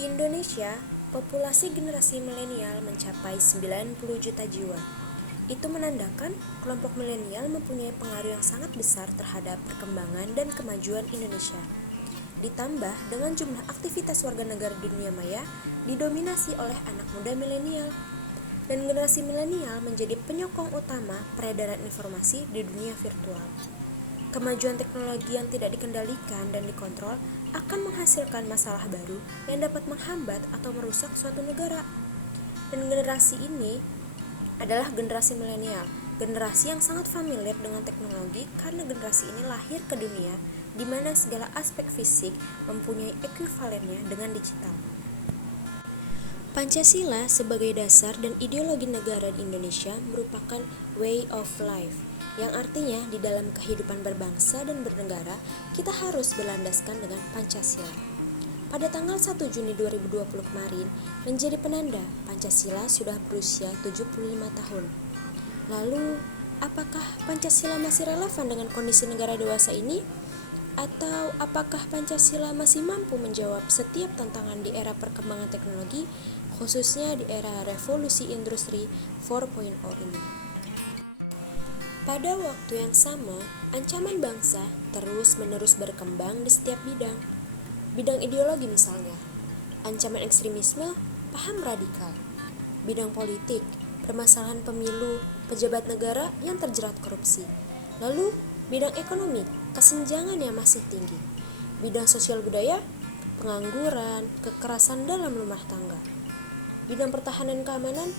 Di Indonesia, populasi generasi milenial mencapai 90 juta jiwa. Itu menandakan kelompok milenial mempunyai pengaruh yang sangat besar terhadap perkembangan dan kemajuan Indonesia. Ditambah dengan jumlah aktivitas warga negara di dunia maya didominasi oleh anak muda milenial. Dan generasi milenial menjadi penyokong utama peredaran informasi di dunia virtual. Kemajuan teknologi yang tidak dikendalikan dan dikontrol akan menghasilkan masalah baru yang dapat menghambat atau merusak suatu negara. Dan generasi ini adalah generasi milenial, generasi yang sangat familiar dengan teknologi karena generasi ini lahir ke dunia di mana segala aspek fisik mempunyai ekuivalennya dengan digital. Pancasila sebagai dasar dan ideologi negara di Indonesia merupakan way of life, yang artinya di dalam kehidupan berbangsa dan bernegara, kita harus berlandaskan dengan Pancasila. Pada tanggal 1 Juni 2020 kemarin, menjadi penanda Pancasila sudah berusia 75 tahun. Lalu, apakah Pancasila masih relevan dengan kondisi negara dewasa ini? Atau apakah Pancasila masih mampu menjawab setiap tantangan di era perkembangan teknologi, khususnya di era revolusi industri 4.0 ini? Pada waktu yang sama, ancaman bangsa terus-menerus berkembang di setiap bidang. Bidang ideologi misalnya, ancaman ekstremisme, paham radikal. Bidang politik, permasalahan pemilu, pejabat negara yang terjerat korupsi. Lalu, bidang ekonomi, kesenjangan yang masih tinggi. Bidang sosial budaya, pengangguran, kekerasan dalam rumah tangga. Bidang pertahanan keamanan,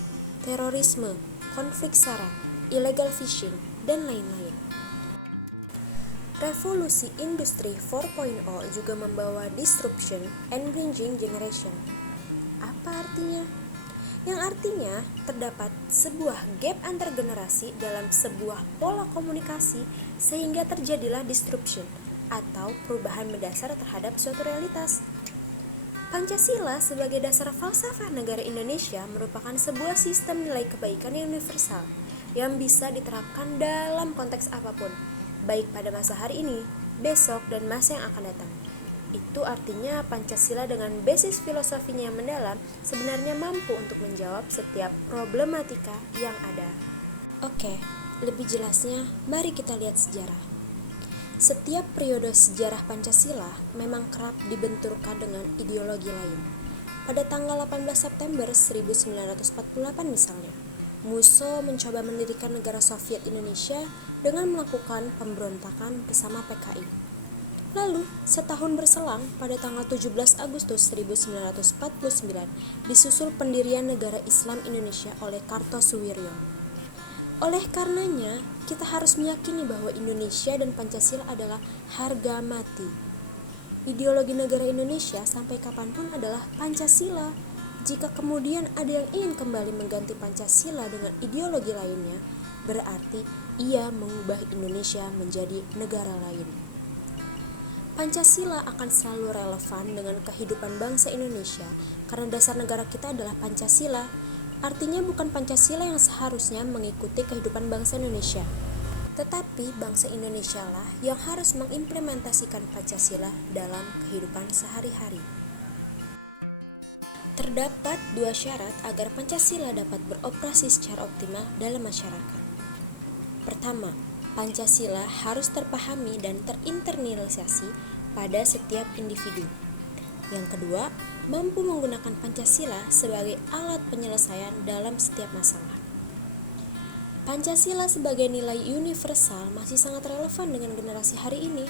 terorisme, konflik SARA, illegal fishing, dan lain-lain. Revolusi industri 4.0 juga membawa disruption and bridging generation. Apa artinya? Yang artinya terdapat sebuah gap antar generasi dalam sebuah pola komunikasi sehingga terjadilah disruption atau perubahan mendasar terhadap suatu realitas. Pancasila sebagai dasar falsafah negara Indonesia merupakan sebuah sistem nilai kebaikan yang universal yang bisa diterapkan dalam konteks apapun, baik pada masa hari ini, besok, dan masa yang akan datang. Itu artinya Pancasila dengan basis filosofinya yang mendalam sebenarnya mampu untuk menjawab setiap problematika yang ada. Oke, lebih jelasnya, mari kita lihat sejarah. Setiap periode sejarah Pancasila memang kerap dibenturkan dengan ideologi lain. Pada tanggal 18 September 1948 misalnya, Musso mencoba mendirikan negara Soviet Indonesia dengan melakukan pemberontakan bersama PKI. Lalu, setahun berselang, pada tanggal 17 Agustus 1949, disusul pendirian Negara Islam Indonesia oleh Kartosuwiryo. Oleh karenanya, kita harus meyakini bahwa Indonesia dan Pancasila adalah harga mati. Ideologi negara Indonesia sampai kapanpun adalah Pancasila. Jika kemudian ada yang ingin kembali mengganti Pancasila dengan ideologi lainnya, berarti ia mengubah Indonesia menjadi negara lain. Pancasila akan selalu relevan dengan kehidupan bangsa Indonesia karena dasar negara kita adalah Pancasila. Artinya bukan Pancasila yang seharusnya mengikuti kehidupan bangsa Indonesia, tetapi bangsa Indonesia lah yang harus mengimplementasikan Pancasila dalam kehidupan sehari-hari. Terdapat dua syarat agar Pancasila dapat beroperasi secara optimal dalam masyarakat. Pertama, Pancasila harus terpahami dan terinternalisasi pada setiap individu. Yang kedua, mampu menggunakan Pancasila sebagai alat penyelesaian dalam setiap masalah. Pancasila sebagai nilai universal masih sangat relevan dengan generasi hari ini.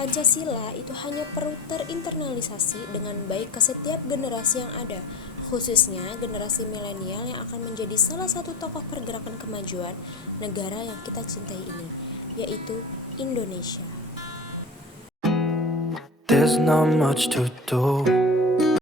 Pancasila itu hanya perlu terinternalisasi dengan baik ke setiap generasi yang ada, khususnya generasi milenial yang akan menjadi salah satu tokoh pergerakan kemajuan negara yang kita cintai ini, yaitu Indonesia. There's not much to do.